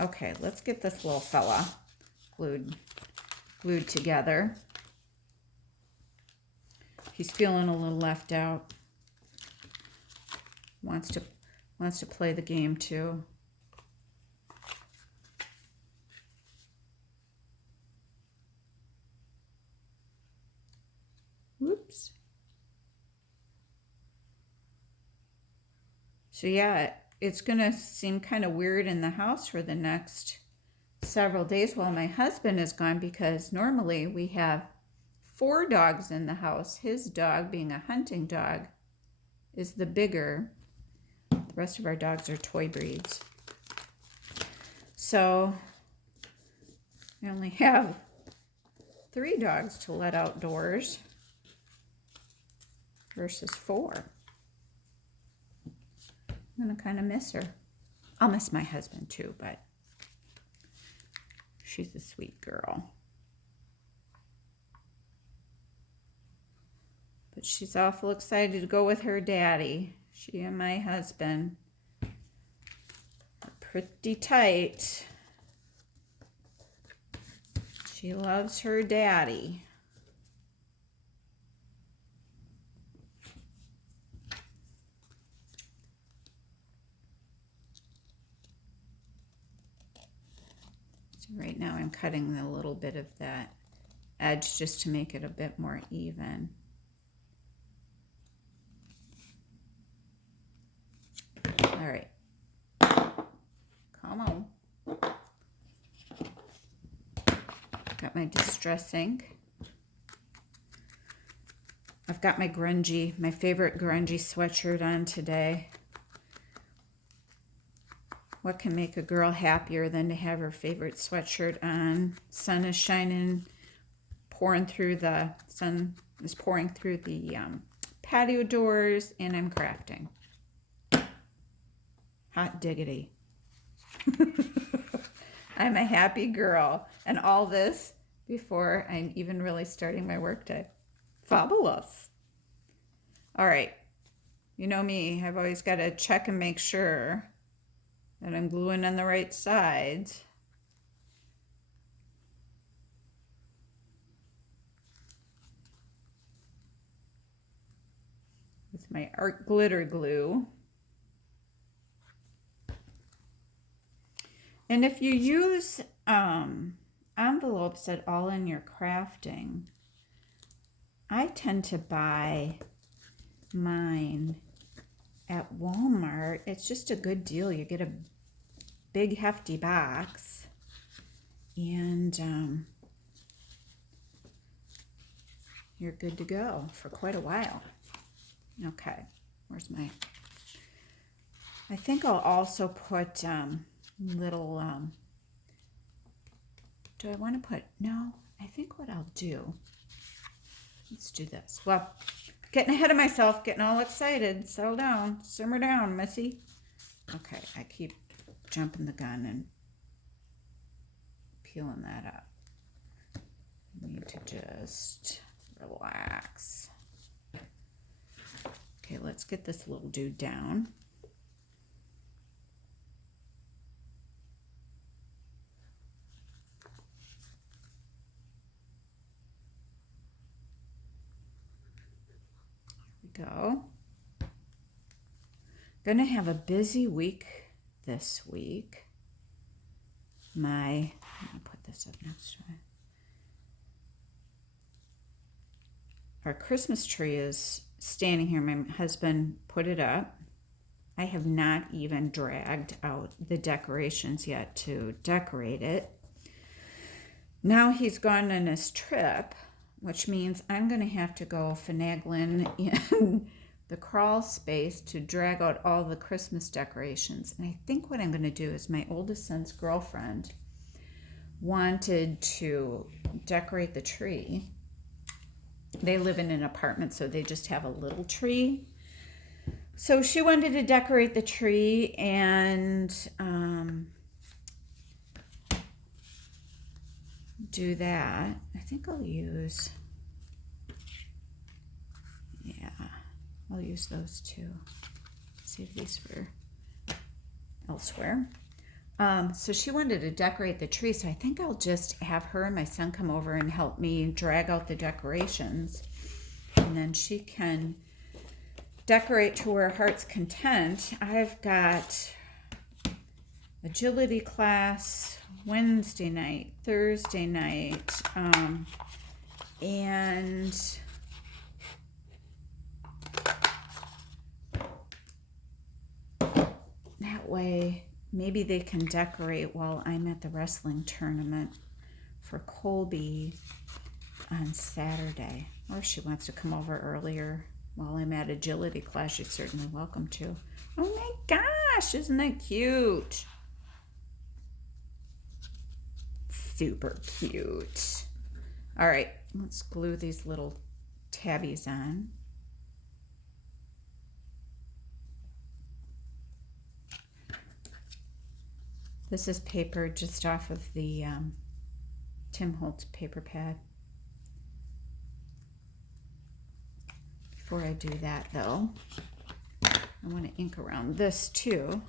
Okay, let's get this little fella glued together. He's feeling a little left out. Wants to play the game too. Whoops. So yeah, it's gonna seem kind of weird in the house for the next several days while my husband is gone, because normally we have 4 dogs in the house. His dog, being a hunting dog, is the bigger. The rest of our dogs are toy breeds. So I only have 3 dogs to let outdoors versus 4. I'm gonna kind of miss her. I'll miss my husband too, but she's a sweet girl. But she's awful excited to go with her daddy. She and my husband are pretty tight. She loves her daddy. So right now I'm cutting a little bit of that edge just to make it a bit more even. All right, come on. Got my distress ink. I've got my favorite grungy sweatshirt on today. What can make a girl happier than to have her favorite sweatshirt on? Sun is shining, sun is pouring through the patio doors, and I'm crafting. Hot diggity. I'm a happy girl. And all this before I'm even really starting my workday. Fabulous. All right. You know me, I've always got to check and make sure that I'm gluing on the right sides. With my art glitter glue. And if you use envelopes at all in your crafting, I tend to buy mine at Walmart. It's just a good deal. You get a big hefty box, and you're good to go for quite a while. Okay, where's my... I think I'll also put little... do I want to put... No, I think what I'll do... Let's do this. Well, getting ahead of myself, getting all excited. Settle down. Simmer down, Missy. Okay, I keep jumping the gun and peeling that up. I need to just relax. Okay, let's get this little dude down. Go. Gonna have a busy week this week. Let me put this up next to it. Our Christmas tree is standing here. My husband put it up. I have not even dragged out the decorations yet to decorate it. Now he's gone on his trip, which means I'm going to have to go finagling in the crawl space to drag out all the Christmas decorations. And I think what I'm going to do is my oldest son's girlfriend wanted to decorate the tree. They live in an apartment, so they just have a little tree. So she wanted to decorate the tree, and do that. I think I'll use, I'll use those two. Save these for elsewhere. So she wanted to decorate the tree, so I think I'll just have her and my son come over and help me drag out the decorations. And then she can decorate to her heart's content. I've got agility class Wednesday night, Thursday night, and that way maybe they can decorate while I'm at the wrestling tournament for Colby on Saturday. Or if she wants to come over earlier while I'm at agility class, she's certainly welcome to. Oh my gosh, isn't that cute? Super cute. All right, let's glue these little tabbies on. This is paper just off of the Tim Holtz paper pad. Before I do that though, I want to ink around this too.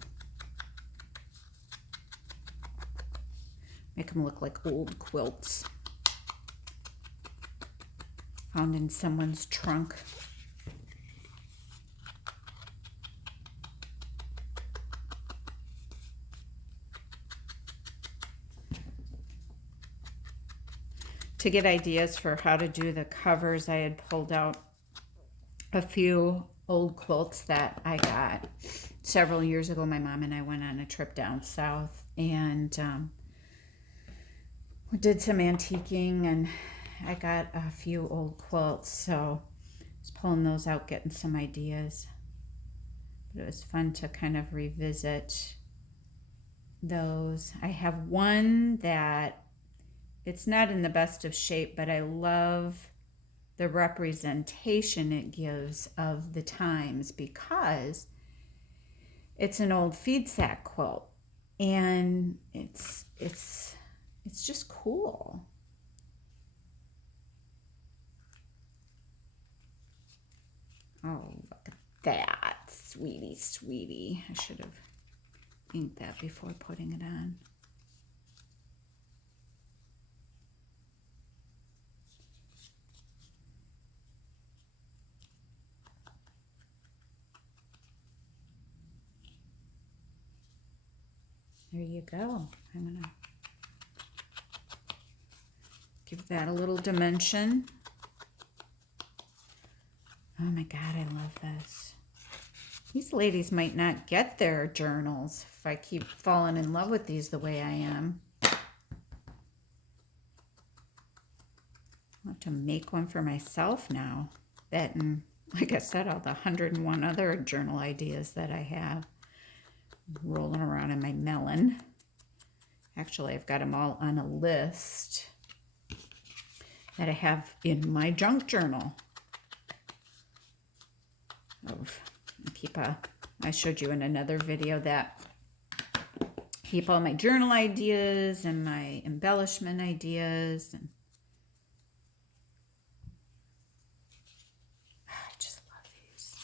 Make them look like old quilts found in someone's trunk. To get ideas for how to do the covers, I had pulled out a few old quilts that I got several years ago. My mom and I went on a trip down south and we did some antiquing, and I got a few old quilts, so I was pulling those out, getting some ideas. But it was fun to kind of revisit those. I have one that it's not in the best of shape, but I love the representation it gives of the times because it's an old feed sack quilt, and it's just cool. Oh, look at that, sweetie, sweetie. I should have inked that before putting it on. There you go. I'm going to give that a little dimension. Oh my God, I love this. These ladies might not get their journals if I keep falling in love with these the way I am. I'll have to make one for myself now. That, and like I said, all the 101 other journal ideas that I have rolling around in my melon. Actually, I've got them all on a list that I have in my junk journal. I showed you in another video that keep all my journal ideas and my embellishment ideas, and I just love these.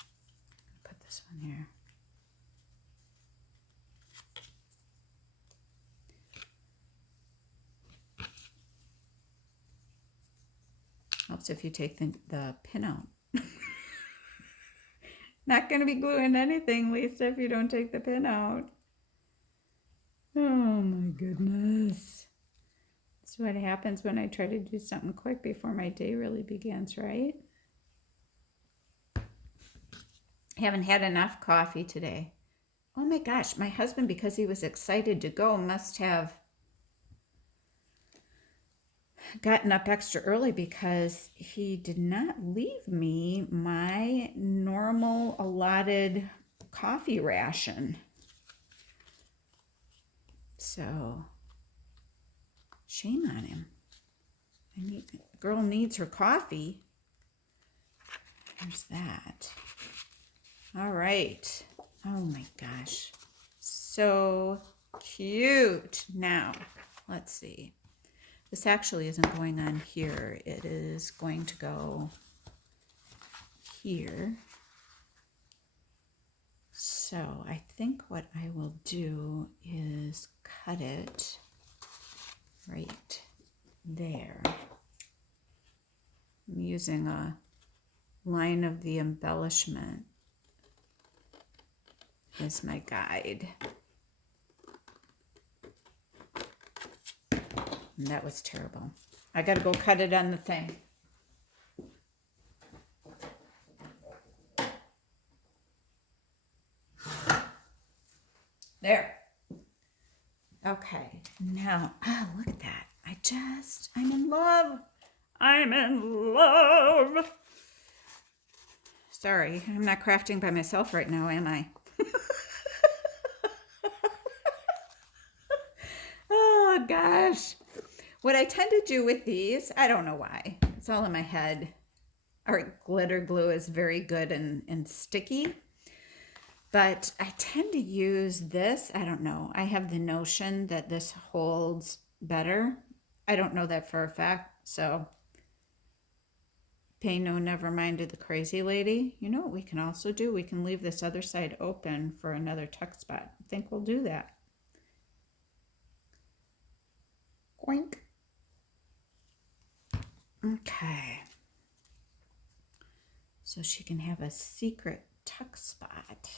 Put this one here. Helps if you take the pin out. Not going to be gluing anything, Lisa, if you don't take the pin out. Oh my goodness. That's what happens when I try to do something quick before my day really begins, right? Haven't had enough coffee today. Oh my gosh, my husband, because he was excited to go, must have gotten up extra early because he did not leave me my normal allotted coffee ration. So, shame on him. The girl needs her coffee. There's that. All right. Oh my gosh. So cute. Now, let's see. This actually isn't going on here. It is going to go here. So I think what I will do is cut it right there. I'm using a line of the embellishment as my guide. And that was terrible. I gotta go cut it on the thing. There. Okay, now, oh, look at that. I'm in love. I'm in love. Sorry, I'm not crafting by myself right now, am I? Oh, gosh. What I tend to do with these, I don't know why. It's all in my head. Our glitter glue is very good and sticky. But I tend to use this. I don't know. I have the notion that this holds better. I don't know that for a fact. So pay no never mind to the crazy lady. You know what we can also do? We can leave this other side open for another tuck spot. I think we'll do that. Oink. Okay. So she can have a secret tuck spot.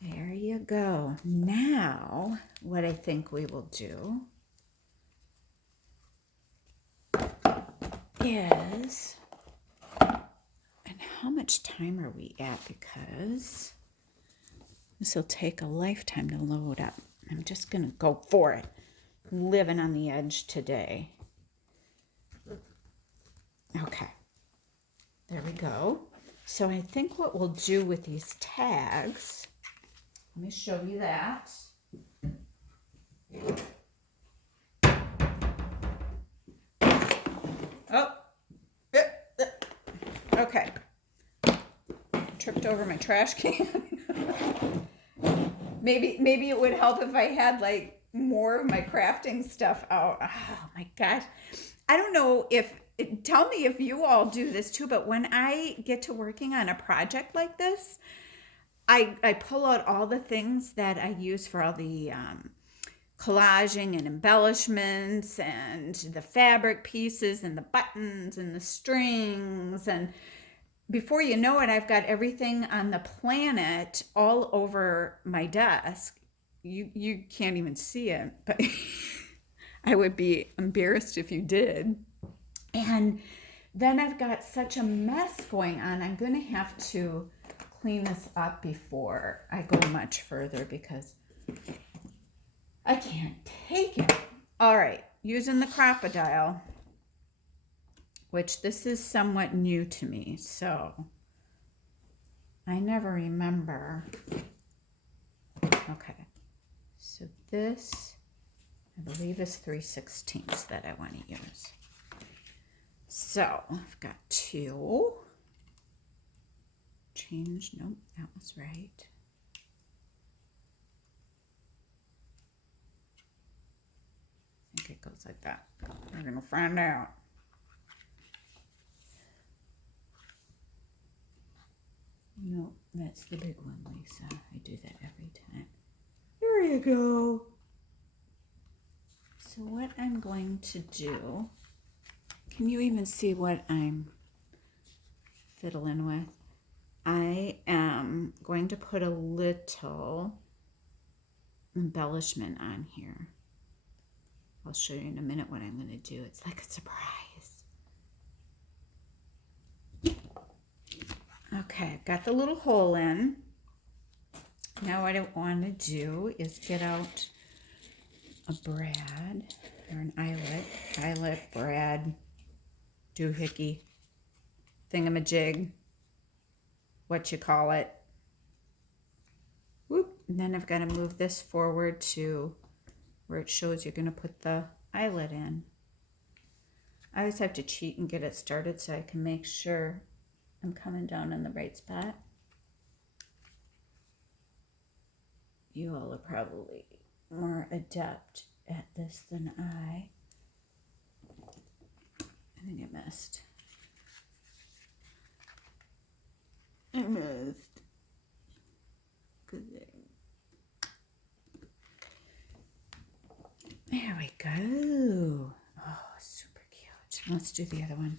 There you go. Now, what I think we will do is, and how much time are we at? Because this will take a lifetime to load up. I'm just going to go for it. Living on the edge today. Okay. There we go. So I think what we'll do with these tags, let me show you that. Oh, okay. Tripped over my trash can. Maybe it would help if I had like more of my crafting stuff out. Oh my gosh. I don't know tell me if you all do this too, but when I get to working on a project like this, I pull out all the things that I use for all the collaging and embellishments and the fabric pieces and the buttons and the strings, and before you know it, I've got everything on the planet all over my desk. You can't even see it, but I would be embarrassed if you did. And then I've got such a mess going on. I'm going to have to clean this up before I go much further because I can't take it. All right, using the crocodile, which this is somewhat new to me, so I never remember. Okay, so this, I believe, is 3/16 that I want to use. So I've got two. Change, nope, that was right. I think it goes like that. We're gonna find out. No, that's the big one, Lisa. I do that every time. There you go. So what I'm going to do, can you even see what I'm fiddling with? I am going to put a little embellishment on here. I'll show you in a minute what I'm going to do. It's like a surprise. Okay, I've got the little hole in. Now what I want to do is get out a brad or an eyelet, brad, doohickey, thingamajig, what you call it. Whoop. And then I've got to move this forward to where it shows you're going to put the eyelet in. I always have to cheat and get it started so I can make sure I'm coming down in the right spot. You all are probably more adept at this than I. I think I missed. There we go. Oh, super cute. Let's do the other one.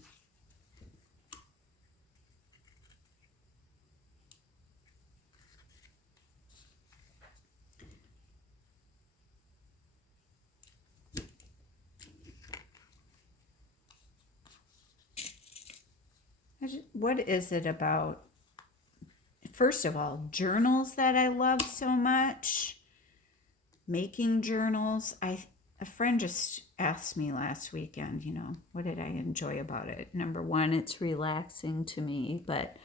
What is it about, first of all, journals that I love so much? Making journals. A friend just asked me last weekend, what did I enjoy about it? Number one, it's relaxing to me, but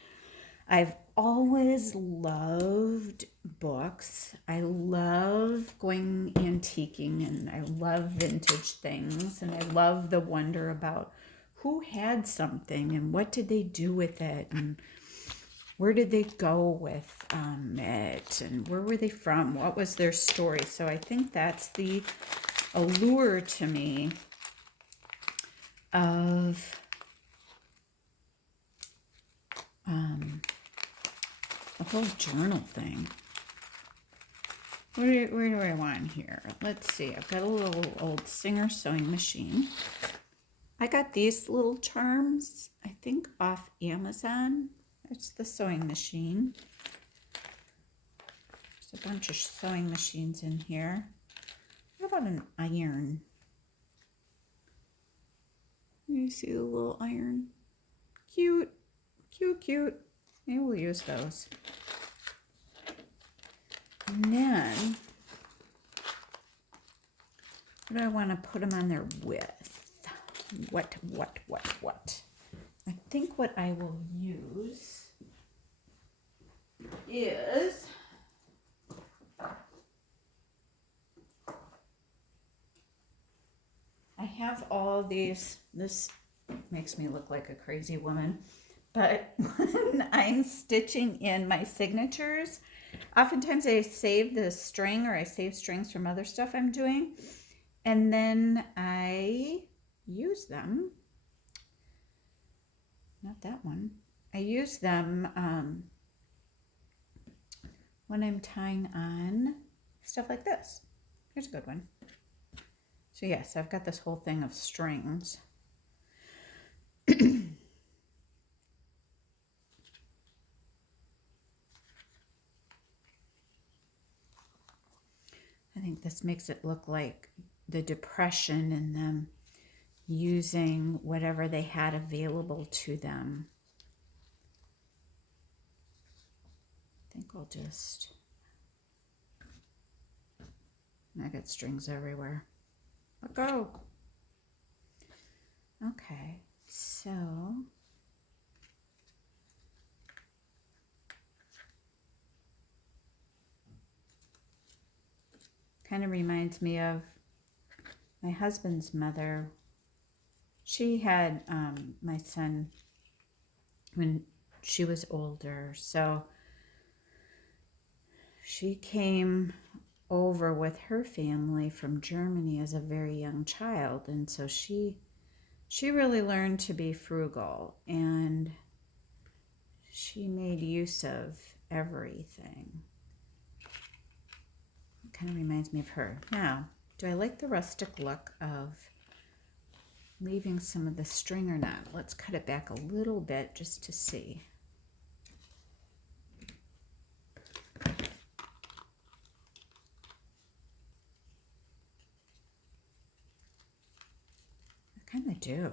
I've always loved books. I love going antiquing, and I love vintage things, and I love the wonder about who had something and what did they do with it, and where did they go with it, and where were they from? What was their story? So I think that's the allure to me of the whole journal thing. Where do I want here? Let's see. I've got a little old Singer sewing machine. I got these little charms, I think, off Amazon. It's the sewing machine. There's a bunch of sewing machines in here. What about an iron? You see the little iron? Cute, cute, cute. Maybe we'll use those. And then, what do I want to put them on there with? What? I think what I will use is I have all these. This makes me look like a crazy woman, but when I'm stitching in my signatures, oftentimes I save the string, or I save strings from other stuff I'm doing, and then I use them. Not that one. I use them when I'm tying on stuff like this. Here's a good one. So yes, I've got this whole thing of strings. I think this makes it look like the Depression and them using whatever they had available to them. I think I'll just, I got strings everywhere. Let go. Okay, so kind of reminds me of my husband's mother. She had my son when she was older, so she came over with her family from Germany as a very young child, and so she really learned to be frugal, and she made use of everything. It kind of reminds me of her. Now, do I like the rustic look of leaving some of the string or not? Let's cut it back a little bit just to see. I kind of do.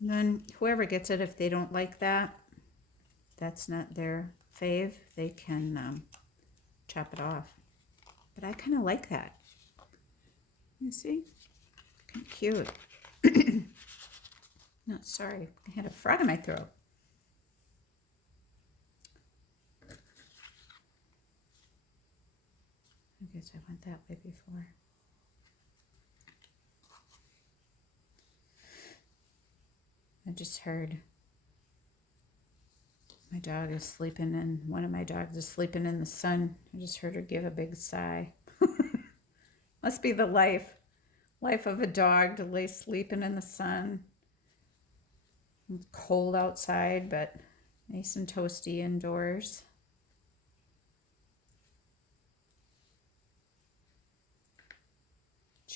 And then whoever gets it, if they don't like that, that's not their fave, they can chop it off. But I kind of like that. You see? Kind of cute. No, sorry. I had a frog in my throat. I guess I went that way before. I just heard my dog is sleeping, and one of my dogs is sleeping in the sun. I just heard her give a big sigh. Must be the life of a dog, to lay sleeping in the sun. It's cold outside, but nice and toasty indoors.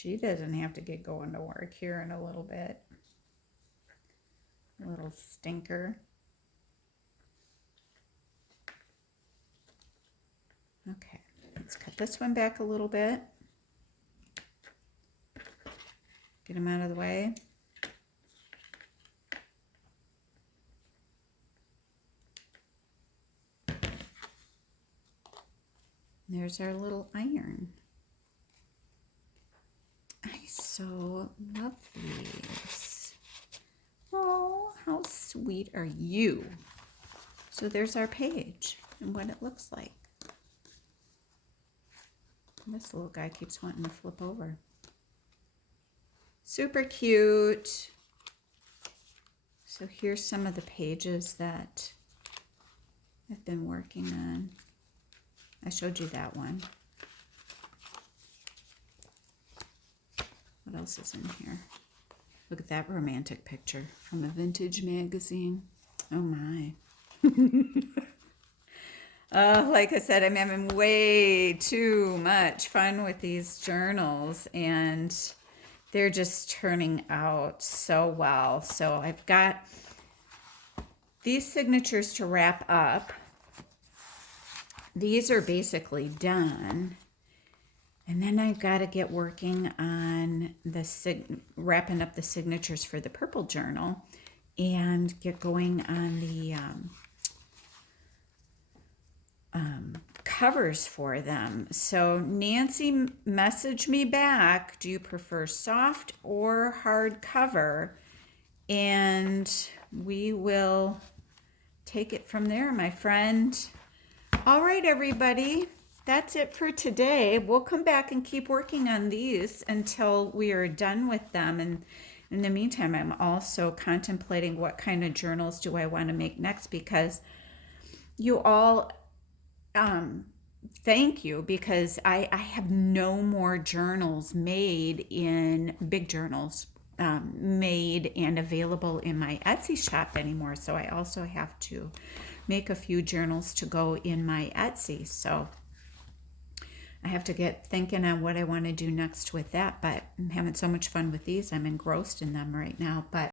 She doesn't have to get going to work here in a little bit. Little stinker. Okay, let's cut this one back a little bit. Get him out of the way. There's our little iron. I so love these. Oh, how sweet are you? So there's our page and what it looks like. This little guy keeps wanting to flip over. Super cute. So here's some of the pages that I've been working on. I showed you that one. What else is in here? Look at that romantic picture from a vintage magazine. Oh my. Like I said, I'm having way too much fun with these journals, and they're just turning out so well. So I've got these signatures to wrap up. These are basically done. And then I've got to get working on the wrapping up the signatures for the purple journal and get going on the covers for them. So Nancy messaged me back, do you prefer soft or hard cover? And we will take it from there, my friend. All right, everybody. That's it for today. We'll come back and keep working on these until we are done with them. And in the meantime, I'm also contemplating what kind of journals do I want to make next, because you all, thank you, because I have no more journals made in big journals made and available in my Etsy shop anymore. So I also have to make a few journals to go in my Etsy. So I have to get thinking on what I want to do next with that, but I'm having so much fun with these. I'm engrossed in them right now. But